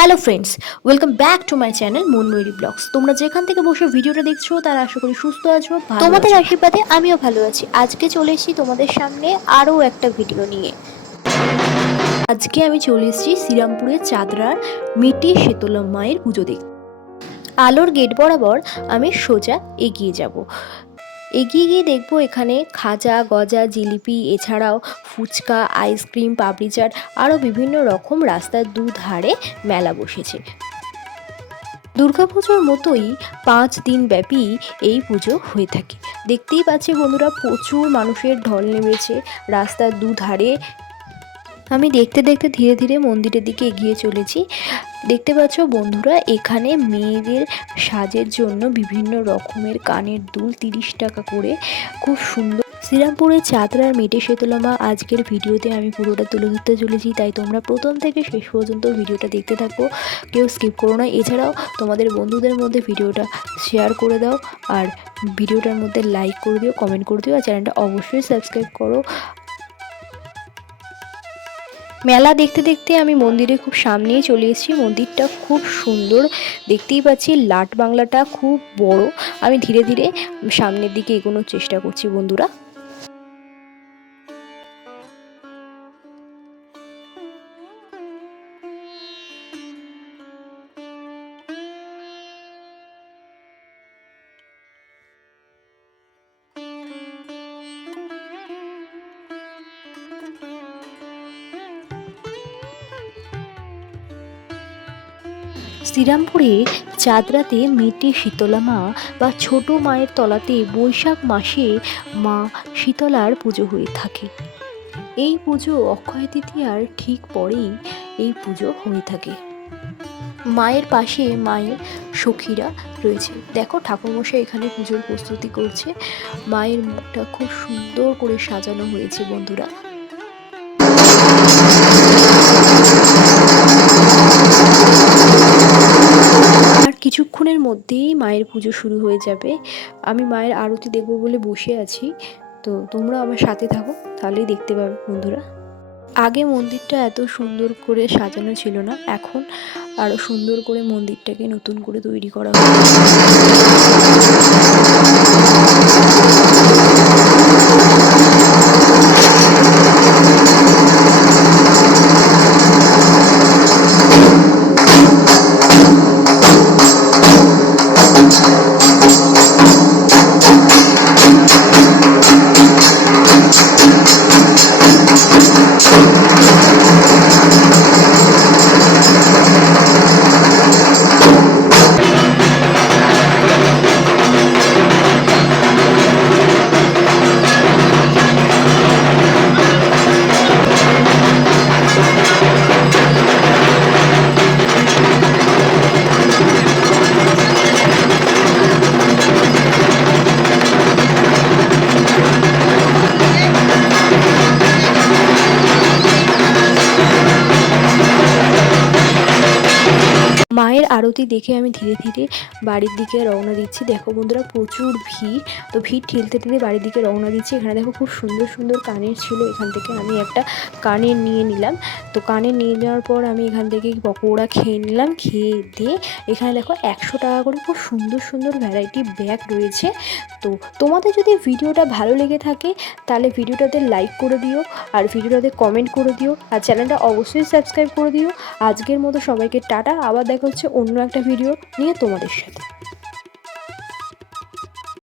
Hello friends welcome back to my channel Monmoyuri vlogs তোমরা যেখান থেকে বসে ভিডিওটা দেখছ তারা আশা করি সুস্থ আছো তোমাদের আশীর্বাদে আমিও ভালো আছি। আজকে চলে এসেছি তোমাদের সামনে আরও একটা ভিডিও নিয়ে। আজকে আমি চলে এসেছি শ্রীরামপুরের চাদরার মিটি শীতলা মায়ের পুজো দেখতে। আলোর গেট বরাবর আমি সোজা এগিয়ে যাব। এগিয়ে গিয়ে দেখব এখানে খাজা, গজা, জিলিপি, এছাড়াও ফুচকা, আইসক্রিম পাপড়ি চাট আরও বিভিন্ন রকম রাস্তার দুধারে মেলা বসেছে। দুর্গাপুজোর মতোই পাঁচ দিন ব্যাপী এই পুজো হয়ে থাকে। দেখতেই পাচ্ছি বন্ধুরা প্রচুর মানুষের ঢল নেমেছে রাস্তার দুধারে। আমি দেখতে দেখতে ধীরে ধীরে মন্দিরের দিকে এগিয়ে চলেছি। দেখতে পাচ্ছ বন্ধুরা, এখানে মেয়েদের সাজের জন্য বিভিন্ন রকমের কানের দুল তিরিশ টাকা করে। খুব সুন্দর। শ্রীরামপুরের চাতরার মেটে শীতলামা আজকের ভিডিওতে আমি পুরোটা তুলে ধরতে চলেছি, তাই তোমরা প্রথম থেকে শেষ পর্যন্ত ভিডিওটা দেখতে থাকো, কেউ স্কিপ করো না। এছাড়াও তোমাদের বন্ধুদের মধ্যে ভিডিওটা শেয়ার করে দাও, আর ভিডিওটার মধ্যে লাইক করে দিও, কমেন্ট করে দিও, আর চ্যানেলটা অবশ্যই সাবস্ক্রাইব করো। মেলা দেখতে দেখতে আমি মন্দিরে খুব সামনেই চলে এসেছি। মন্দিরটা খুব সুন্দর। দেখতেই পাচ্ছি লাট বাংলাটা খুব বড়। আমি ধীরে ধীরে সামনের দিকে এগোনোর চেষ্টা করছি বন্ধুরা। শ্রীরামপুরে চাঁদরাতে মেটে শীতলা মা বা ছোট মায়ের তলাতে বৈশাখ মাসে মা শীতলার পুজো হয়ে থাকে। এই পুজো অক্ষয় তৃতীয়ার ঠিক পরেই এই পুজো হয়ে থাকে। মায়ের পাশে মায়ের সখীরা রয়েছে। দেখো, ঠাকুরমশাই এখানে পুজোর প্রস্তুতি করছে। মায়ের মুখটা খুব সুন্দর করে সাজানো হয়েছে বন্ধুরা। কিছুক্ষণের মধ্যেই মায়ের পুজো শুরু হয়ে যাবে। আমি মায়ের আরতি দেখব বলে বসে আছি। তো তোমরা আমার সাথে থাকো, তাহলেই দেখতে পাবে বন্ধুরা। আগে মন্দিরটা এত সুন্দর করে সাজানো ছিল না, এখন আরও সুন্দর করে মন্দিরটাকে নতুন করে তৈরি করা হয়েছে। my মায়ের আরতি দেখে আমি ধীরে ধীরে বাড়ির দিকে রওনা দিচ্ছি। দেখো বন্ধুরা, প্রচুর ভিড়। তো ভিড় ঠেলতে ঠেলতে বাড়ির দিকে রওনা দিচ্ছি। এখানে দেখো খুব সুন্দর সুন্দর কানের ছিল। এখান থেকে আমি একটা কানের নিয়ে নিলাম। তো কানের নিয়ে নেওয়ার পর আমি এখান থেকে পকোড়া খেয়ে নিলাম। খেয়ে দিয়ে এখানে দেখো একশো টাকা করে খুব সুন্দর সুন্দর ভ্যারাইটি ব্যাগ রয়েছে। তো তোমাদের যদি ভিডিওটা ভালো লেগে থাকে, তাহলে ভিডিওটাতে লাইক করে দিও আর ভিডিওটাতে কমেন্ট করে দিও। আর চ্যানেলটা অবশ্যই সাবস্ক্রাইব করে দিও। আজকের মতো সবাইকে টাটা। আবার দেখা হচ্ছে অন্য একটা ভিডিও নিয়ে তোমাদের সাথে।